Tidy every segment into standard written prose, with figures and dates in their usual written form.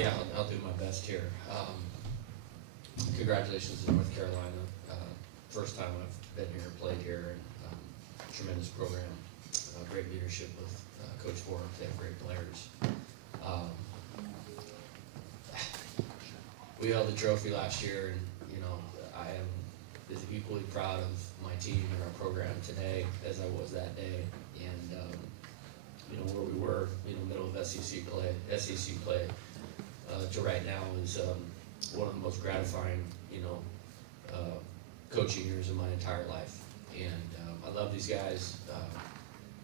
Yeah, I'll do my best here. Congratulations to North Carolina. First time I've been here, played here, and tremendous program. Great leadership with Coach Forbes. They have great players. We held the trophy last year, and I am as equally proud of my team and our program today as I was that day. And where we were, middle of SEC play, to right now is one of the most gratifying, coaching years of my entire life. And I love these guys.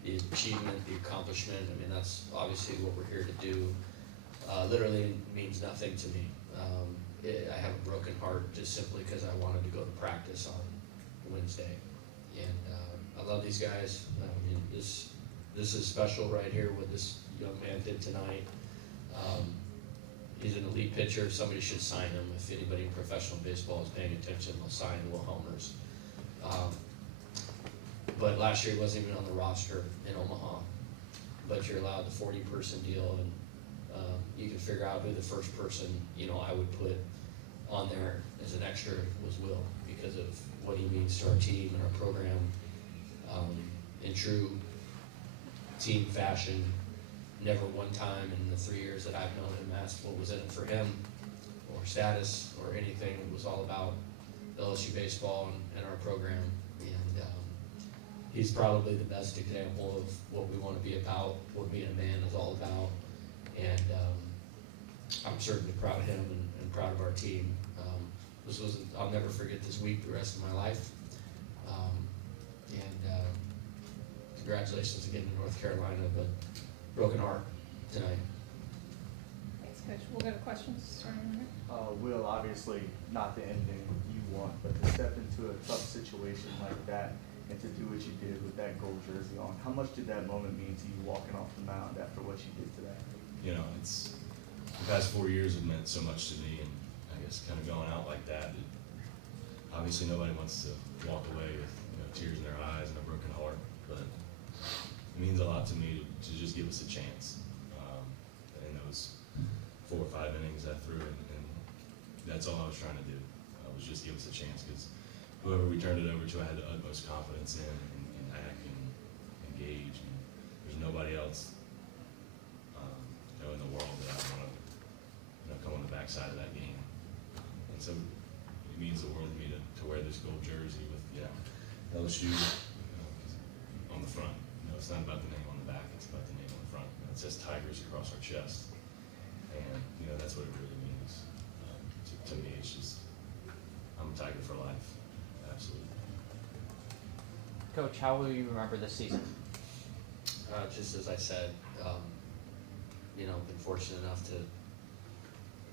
The achievement, the accomplishment, that's obviously what we're here to do. Literally means nothing to me. I have a broken heart just simply because I wanted to go to practice on Wednesday. And I love these guys. This is special right here, what this young man did tonight. He's an elite pitcher. Somebody should sign him. If anybody in professional baseball is paying attention, they'll sign Will Helmers. But last year he wasn't even on the roster in Omaha. But you're allowed the 40-person deal, and you can figure out who the first person I would put on there as an extra was Will, because of what he means to our team and our program. In true team fashion, never one time in the 3 years that I've known him asked what was in it for him, or status, or anything. It was all about LSU baseball and our program. And he's probably the best example of what we want to be about, what being a man is all about. And I'm certainly proud of him and proud of our team. I'll never forget this week the rest of my life. Congratulations again to North Carolina, but broken heart tonight. Thanks, Coach. We'll go to questions. Will, obviously not the ending you want, but to step into a tough situation like that and to do what you did with that gold jersey on, how much did that moment mean to you walking off the mound after what you did today? It's the past 4 years have meant so much to me, and I guess kind of going out like that, obviously nobody wants to walk away with tears in their eyes and a broken heart, but it means a lot to me to just give us a chance. In those 4 or 5 innings I threw, and that's all I was trying to do. Was just give us a chance, because whoever we turned it over to, I had the utmost confidence in and act and engage. And there's nobody else in the world that I want to come on the backside of that game. And so it means the world to me to wear this gold jersey with LSU on the front. It's not about the name on the back, it's about the name on the front. It says Tigers across our chest. And that's what it really means. To me, it's just, I'm a Tiger for life. Absolutely. Coach, how will you remember this season? Just as I said, been fortunate enough to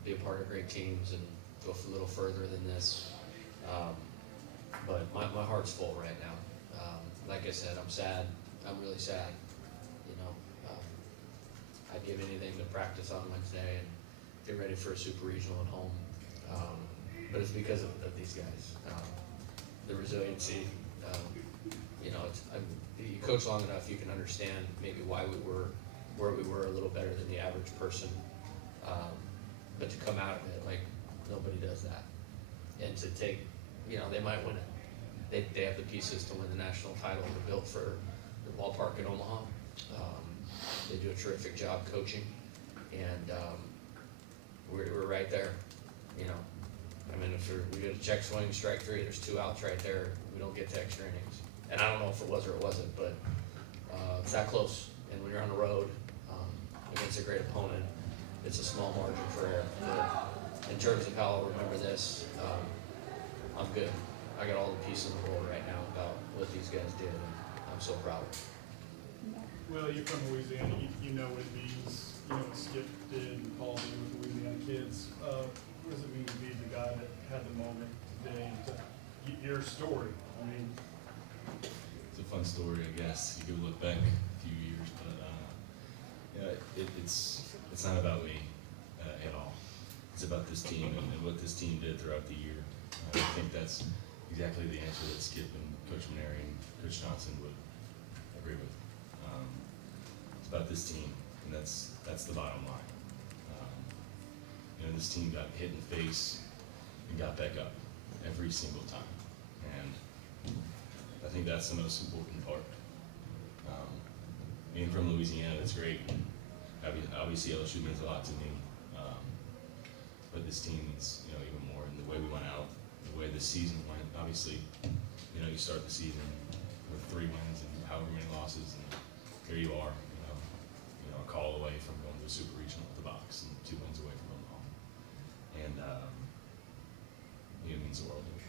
be a part of great teams and go a little further than this. But my heart's full right now. Like I said, I'm sad. I'm really sad. I'd give anything to practice on Wednesday and get ready for a super regional at home. But it's because of these guys. The resiliency. You coach long enough, you can understand maybe why we were where we were a little better than the average person. But to come out of it like nobody does that, and to take, they might win it. They have the pieces to win the national title. They're built for the ballpark in Omaha. They do a terrific job coaching, and we're right there. If we get a check swing, strike 3, there's 2 outs right there. We don't get to extra innings, and I don't know if it was or it wasn't, but it's that close. And when you're on the road against a great opponent, it's a small margin for error. But in terms of how I'll remember this, I'm good. I got all the pieces in the world right now about what these guys did, and I'm so proud. Well, you're from Louisiana. You know what it means. You know what Skip did and Paul did with the Louisiana kids. What does it mean to be the guy that had the moment today? Your story. It's a fun story, I guess. You could look back a few years, but it's not about me at all. It's about this team and what this team did throughout the year. I think that's exactly the answer that Skip and Coach Maneri and Coach Johnson would agree with. It's about this team, and that's the bottom line. and this team got hit in the face and got back up every single time. And I think that's the most important part. Being from Louisiana, that's great. Obviously, LSU means a lot to me. But this team means, even more. And the way we went out, the way the season went, obviously, you start the season with 3 wins and however many losses, and here you are, a call away from going to a super regional with the box and 2 wins away from Omaha. And it means the world to me.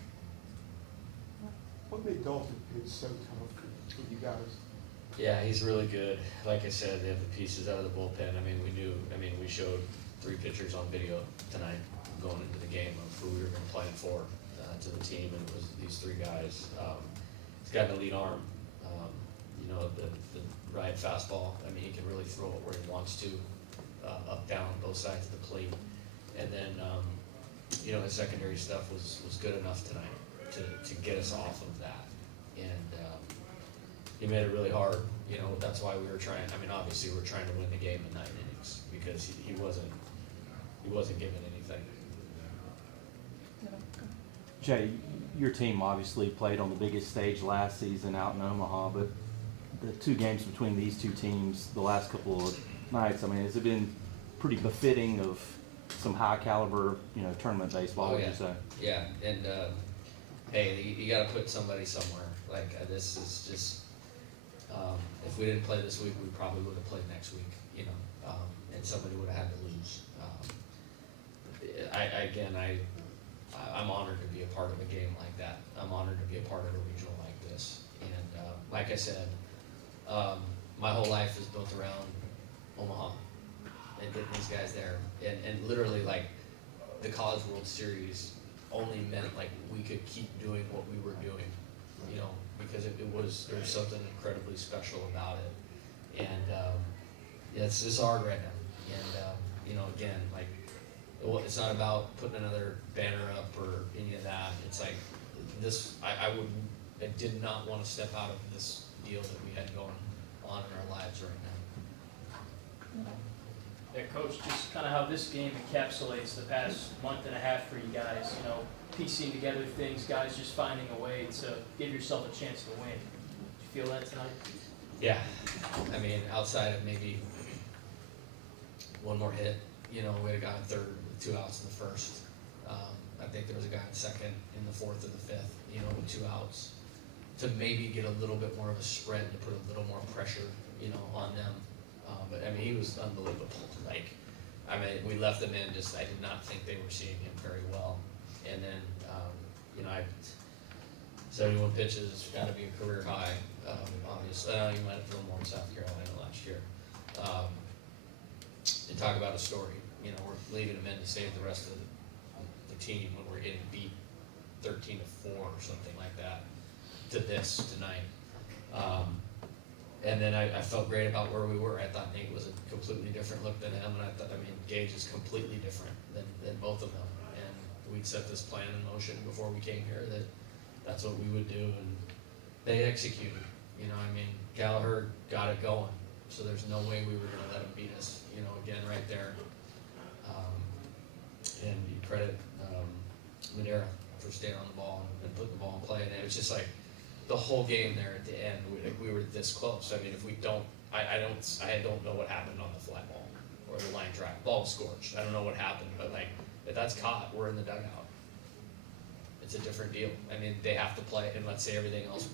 What made Dalton Pitts so tough for you guys? Yeah, he's really good. Like I said, they have the pieces out of the bullpen. We showed 3 pitchers on video tonight going into the game of who we were going to play for to the team, and it was these 3 guys. He's got an elite arm. The right fastball. He can really throw it where he wants to, up, down, both sides of the plate. And then, his secondary stuff was good enough tonight to get us off of that. And he made it really hard. That's why we were trying. Obviously we're trying to win the game in 9 innings because he wasn't given anything. Jay, your team obviously played on the biggest stage last season out in Omaha, but the 2 games between these 2 teams the last couple of nights, has it been pretty befitting of some high caliber, tournament baseball, would you say? Yeah, and hey, you got to put somebody somewhere. This is just, if we didn't play this week, we probably would have played next week, and somebody would have had to lose. I'm honored to be a part of a game like that. I'm honored to be a part of a regional like this. And like I said, my whole life is built around Omaha and getting these guys there. And literally, the College World Series only meant we could keep doing what we were doing, because there was something incredibly special about it. And it's just hard right now. And again, it's not about putting another banner up or any of that. It's this. I did not want to step out of this deal that we had going on in our lives right now. Yeah, Coach, just kind of how this game encapsulates the past month and a half for you guys. Piecing together things, guys just finding a way to give yourself a chance to win. Did you feel that tonight? Yeah, outside of maybe one more hit, we had a guy in third with 2 outs in the first. I think there was a guy in second in the fourth or the fifth, with 2 outs, to maybe get a little bit more of a spread, to put a little more pressure, on them. But he was unbelievable. We left them in. I did not think they were seeing him very well. And then, 71 pitches, got to be a career high. Obviously, I know you might have thrown more in South Carolina last year. And talk about a story. We're leaving them in to save the rest of the team when we're getting beat 13-4 or something like that to this tonight. And then I felt great about where we were. I thought Nate was a completely different look than him, and I thought, Gage is completely different than both of them. And we'd set this plan in motion before we came here that's what we would do, and they executed. Gallagher got it going, so there's no way we were going to let him beat us. Again, right there. And you credit Madeira for staying on the ball and putting the ball in play, and it was just the whole game there at the end. We were this close. If we don't, I don't know what happened on the fly ball or the line drive. Ball was scorched. I don't know what happened, but if that's caught, we're in the dugout. It's a different deal. They have to play, and let's say everything else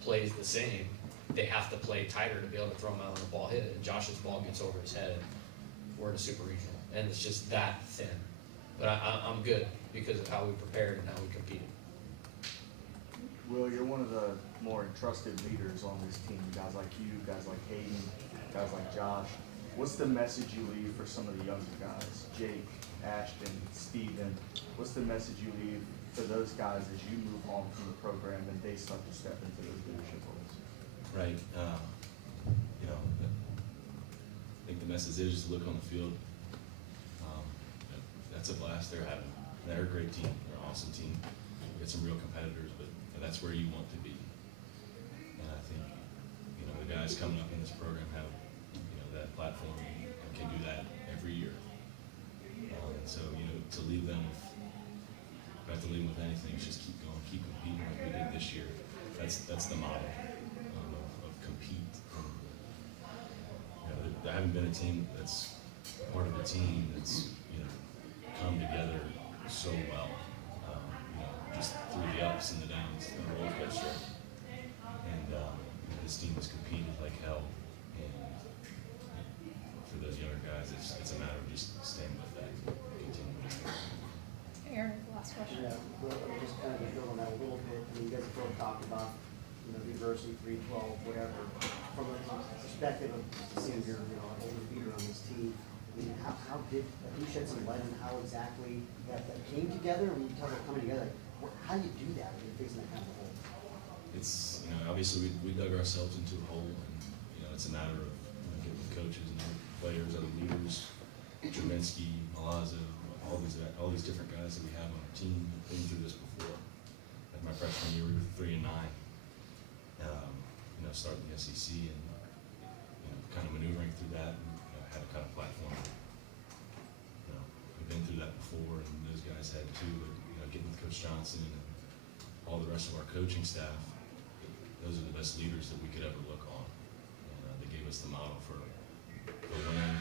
plays the same, they have to play tighter to be able to throw them out on the ball hit. And Josh's ball gets over his head, and we're in a super regional, and it's just that thin. But I'm good because of how we prepared and how we competed. Will, you're one of the more trusted leaders on this team. Guys like you, guys like Hayden, guys like Josh. What's the message you leave for some of the younger guys? Jake, Ashton, Steven. What's the message you leave for those guys as you move on from the program and they start to step into those leadership roles? Right. I think the message is just look on the field. That's a blast they're having. They're a great team. They're an awesome team. We got some real competitors, but that's where you want to be. And I think, the guys coming up in this program have, that platform and can do that every year. And so, keep competing like we did this year. That's the model of compete. There haven't been a team that's part of a team that's come together so well. Just through the ups and the downs, the roller coaster. And this team has competed like hell. And for those younger guys, it's a matter of just staying with that, continuing. Aaron, last question. Yeah, well, I'm just kind of build on that a little bit. I mean, you guys have both talked about, the adversity, 3-12, whatever. From a perspective of just seeing your, an older leader on this team, I mean, how did you shed some light on how exactly that came together? When you talk about coming together, how do you do that when you're facing that kind of a hole? It's, obviously we dug ourselves into a hole, and, it's a matter of getting with coaches and other players, other leaders, Trubinsky, Malazzo, all these different guys that we have on our team have been through this before. Like my freshman year, we were 3-9, starting the SEC and, kind of maneuvering through that and, had a kind of platform. We've been through that before, and those guys had too, but, getting with Coach Johnson and all the rest of our coaching staff, those are the best leaders that we could ever look on. And they gave us the model for winning